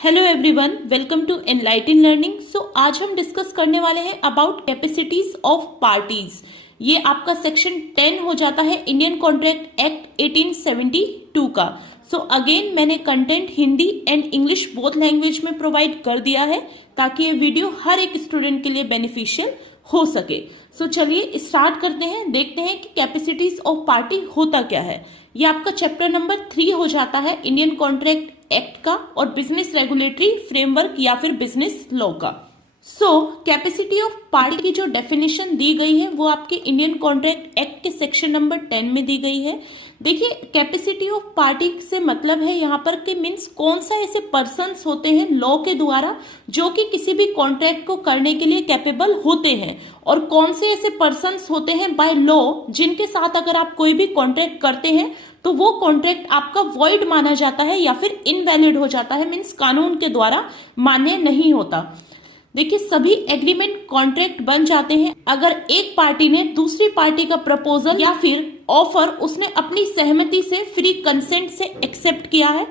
Hello everyone, welcome to Enlighten Learning. आज हम discuss करने वाले हैं अबाउट कैपेसिटीज ऑफ पार्टीज। ये आपका सेक्शन 10 हो जाता है इंडियन कॉन्ट्रैक्ट एक्ट 1872 का। अगेन मैंने content Hindi and English both language में प्रोवाइड कर दिया है ताकि ये वीडियो हर एक स्टूडेंट के लिए बेनिफिशियल हो सके। चलिए स्टार्ट करते हैं, देखते हैं कि कैपेसिटीज ऑफ पार्टी होता क्या है। ये आपका चैप्टर नंबर 3 हो जाता है इंडियन कॉन्ट्रैक्ट एक्ट का और बिजनेस रेगुलेटरी फ्रेमवर्क या फिर बिजनेस लॉ का। कैपेसिटी ऑफ पार्टी की जो डेफिनेशन दी गई है वो आपके इंडियन कॉन्ट्रैक्ट एक्ट के सेक्शन नंबर 10 में दी गई है। देखिए, कैपेसिटी ऑफ पार्टी से मतलब है यहाँ पर कि मीन्स कौन सा ऐसे पर्सन्स होते हैं लॉ के द्वारा जो कि किसी भी कॉन्ट्रैक्ट को करने के लिए कैपेबल होते हैं, और कौन से ऐसे पर्सन्स होते हैं बाय लॉ जिनके साथ अगर आप कोई भी कॉन्ट्रैक्ट करते हैं तो वो कॉन्ट्रैक्ट आपका वॉइड माना जाता है या फिर इनवैलिड हो जाता है, मीन्स कानून के द्वारा मान्य नहीं होता। देखिए, सभी एग्रीमेंट कॉन्ट्रैक्ट बन जाते हैं अगर एक पार्टी ने दूसरी पार्टी का प्रपोजल या फिर ऑफर उसने अपनी सहमति से, फ्री कंसेंट से एक्सेप्ट किया है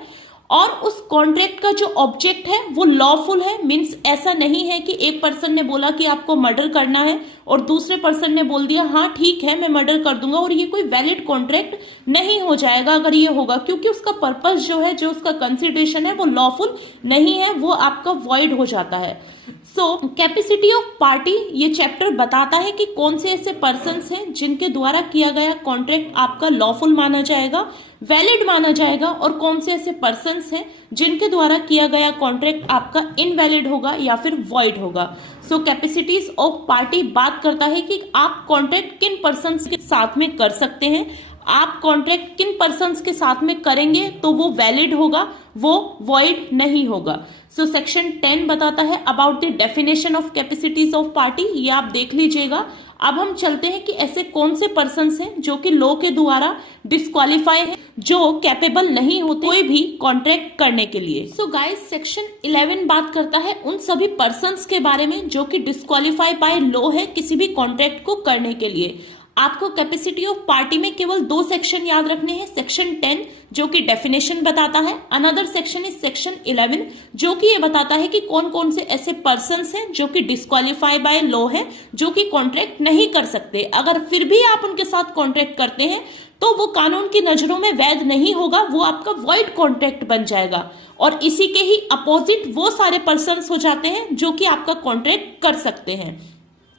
और उस कॉन्ट्रैक्ट का जो ऑब्जेक्ट है वो लॉफुल है। मीन्स ऐसा नहीं है कि एक पर्सन ने बोला कि आपको मर्डर करना है और दूसरे पर्सन ने बोल दिया हाँ ठीक है मैं मर्डर कर दूंगा, और ये कोई वैलिड कॉन्ट्रैक्ट नहीं हो जाएगा अगर ये होगा, क्योंकि उसका पर्पस जो है, जो उसका कंसिडरेशन है वो लॉफुल नहीं है, वो आपका वॉइड हो जाता है। कैपेसिटी ऑफ पार्टी ये चैप्टर बताता है कि कौन से ऐसे पर्सन्स हैं जिनके द्वारा किया गया कॉन्ट्रैक्ट आपका लॉफुल माना जाएगा, वैलिड माना जाएगा, और कौन से ऐसे पर्सन्स हैं जिनके द्वारा किया गया कॉन्ट्रैक्ट आपका इनवैलिड होगा या फिर वॉइड होगा। कैपेसिटीज ऑफ पार्टी बात करता है कि आप कॉन्ट्रैक्ट किन पर्सन्स के साथ में कर सकते हैं, आप कॉन्ट्रैक्ट किन पर्सन्स के साथ में करेंगे तो वो वैलिड होगा, वो वॉइड नहीं होगा। सेक्शन 10 बताता है about the definition of capacities of party, ये आप देख लीजिएगा। अब हम चलते हैं कि ऐसे कौन से पर्सन्स हैं जो कि लॉ के द्वारा डिस्क्वालीफाई है, जो कैपेबल नहीं होते कोई भी कॉन्ट्रैक्ट करने के लिए। गाइस, सेक्शन 11 बात करता है उन सभी पर्सन्स के बारे में जो कि डिस्क्वालीफाई बाय लॉ है किसी भी कॉन्ट्रैक्ट को करने के लिए। आपको कैपेसिटी ऑफ पार्टी में केवल 2 सेक्शन याद रखने हैं। सेक्शन 10 जो कि डेफिनेशन बताता है, अनदर सेक्शन इज सेक्शन 11 जो कि ये बताता है कि कौन कौन से ऐसे पर्सन्स हैं जो कि डिस्क्वालीफाई बाय लॉ है, जो कि कॉन्ट्रैक्ट नहीं कर सकते। अगर फिर भी आप उनके साथ कॉन्ट्रैक्ट करते हैं तो वो कानून की नजरों में वैध नहीं होगा, वो आपका वॉइड कॉन्ट्रैक्ट बन जाएगा। और इसी के ही अपोजिट वो सारे पर्सन्स हो जाते हैं जो कि आपका कॉन्ट्रैक्ट कर सकते हैं।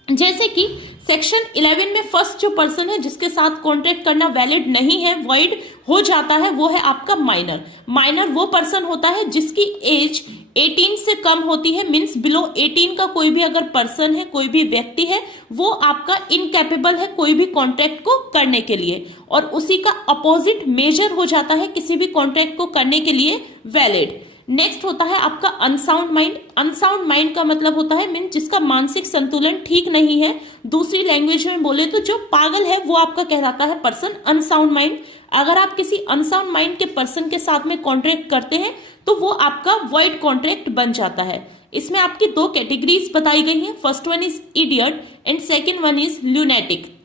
जैसे कि सेक्शन 11 में फर्स्ट जो पर्सन है जिसके साथ कॉन्ट्रैक्ट करना वैलिड नहीं है, वॉइड हो जाता है, वो है आपका माइनर। माइनर वो पर्सन होता है जिसकी एज 18 से कम होती है, मीन्स बिलो 18 का कोई भी अगर पर्सन है, कोई भी व्यक्ति है, वो आपका इनकैपेबल है कोई भी कॉन्ट्रैक्ट को करने के लिए, और उसी का अपोजिट मेजर हो जाता है किसी भी कॉन्ट्रैक्ट को करने के लिए वैलिड। नेक्स्ट होता है आपका अनसाउंड माइंड। अनसाउंड माइंड का मतलब होता है मीन जिसका मानसिक संतुलन ठीक नहीं है, दूसरी लैंग्वेज में बोले तो जो पागल है वो आपका कहलाता है पर्सन अनसाउंड माइंड। अगर आप किसी अनसाउंड माइंड के पर्सन के साथ में कॉन्ट्रैक्ट करते हैं तो वो आपका वॉइड कॉन्ट्रैक्ट बन जाता है। इसमें आपकी 2 कैटेगरीज बताई गई हैं, first one is idiot and second one is lunatic.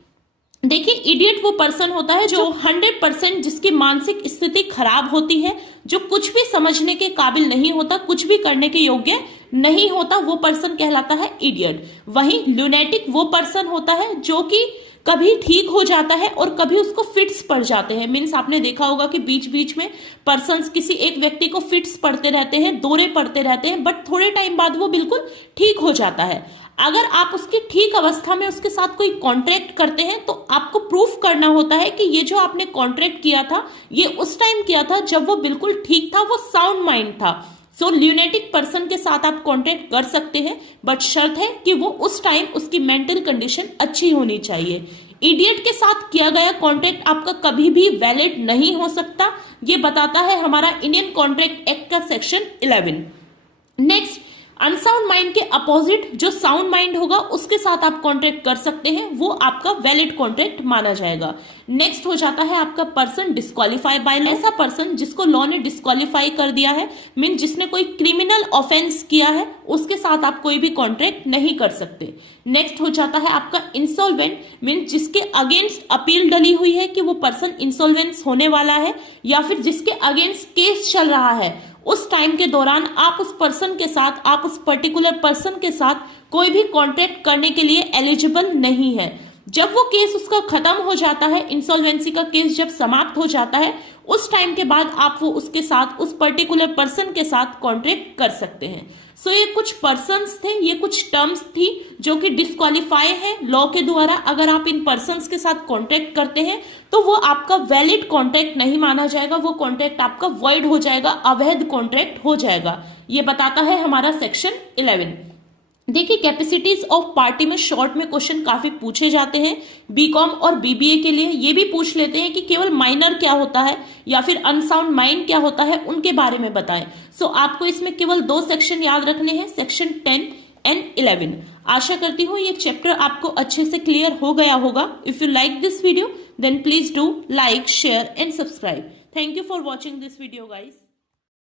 देखिए, इडियट वो पर्सन होता है जो 100% जिसकी मानसिक स्थिति खराब होती है, जो कुछ भी समझने के काबिल नहीं होता, कुछ भी करने के योग्य नहीं होता, वो पर्सन कहलाता है इडियट। वहीं ल्यूनेटिक वो पर्सन होता है जो कि कभी ठीक हो जाता है और कभी उसको फिट्स पड़ जाते हैं। मीन्स आपने देखा होगा कि बीच बीच में पर्सन्स किसी एक व्यक्ति को फिट्स पड़ते रहते हैं, दौरे पड़ते रहते हैं, बट थोड़े टाइम बाद वो बिल्कुल ठीक हो जाता है। अगर आप उसकी ठीक अवस्था में उसके साथ कोई कॉन्ट्रैक्ट करते हैं तो आपको प्रूफ करना होता है कि ये जो आपने कॉन्ट्रैक्ट किया था ये उस टाइम किया था जब वो बिल्कुल ठीक था, वो साउंड माइंड था। ल्यूनेटिक पर्सन के साथ आप कॉन्ट्रैक्ट कर सकते हैं, बट शर्त है कि वो उस टाइम उसकी मेंटल कंडीशन अच्छी होनी चाहिए। इडियट के साथ किया गया कॉन्ट्रैक्ट आपका कभी भी वैलिड नहीं हो सकता, ये बताता है हमारा इंडियन कॉन्ट्रैक्ट एक्ट का सेक्शन 11। नेक्स्ट, अनसाउंड माइंड के अपोजिट जो साउंड माइंड होगा उसके साथ आप कॉन्ट्रैक्ट कर सकते हैं, वो आपका वैलिड कॉन्ट्रैक्ट माना जाएगा। नेक्स्ट हो जाता है आपका पर्सन डिस्क्वालीफाई बाय लॉ। ऐसा पर्सन जिसको लॉ ने डिस्क्वालीफाई कर दिया है, मीन जिसने कोई क्रिमिनल ऑफेंस किया है, उसके साथ आप कोई भी कॉन्ट्रैक्ट नहीं कर सकते। नेक्स्ट हो जाता है आपका इंसॉल्वेंट, मीन जिसके अगेंस्ट अपील डली हुई है कि वो पर्सन इंसॉल्वेंस होने वाला है, या फिर जिसके अगेंस्ट केस चल रहा है उस टाइम के दौरान आप उस पर्सन के साथ, आप उस पर्टिकुलर पर्सन के साथ कोई भी कॉन्ट्रैक्ट करने के लिए एलिजिबल नहीं है। जब वो केस उसका खत्म हो जाता है, इंसॉल्वेंसी का केस जब समाप्त हो जाता है, उस टाइम के बाद आप वो उसके साथ, उस पर्टिकुलर पर्सन के साथ कॉन्ट्रैक्ट कर सकते हैं। सो ये कुछ पर्सन्स थे, ये कुछ टर्म्स थी जो कि डिस्क्वालीफाई है लॉ के द्वारा। अगर आप इन पर्सन्स के साथ कॉन्ट्रैक्ट करते हैं तो वो आपका वैलिड कॉन्ट्रैक्ट नहीं माना जाएगा, वो कॉन्ट्रैक्ट आपका वॉइड हो जाएगा, अवैध कॉन्ट्रैक्ट हो जाएगा। ये बताता है हमारा सेक्शन 11। देखिए, कैपेसिटीज ऑफ पार्टी में शॉर्ट में क्वेश्चन काफी पूछे जाते हैं बीकॉम और बीबीए के लिए। ये भी पूछ लेते हैं कि केवल माइनर क्या होता है या फिर अनसाउंड माइंड क्या होता है, उनके बारे में बताएं। सो आपको इसमें केवल 2 सेक्शन याद रखने हैं, सेक्शन 10 एंड 11। आशा करती हूँ ये चैप्टर आपको अच्छे से क्लियर हो गया होगा। If you like this video then please do like, share and subscribe. Thank you for watching this video guys.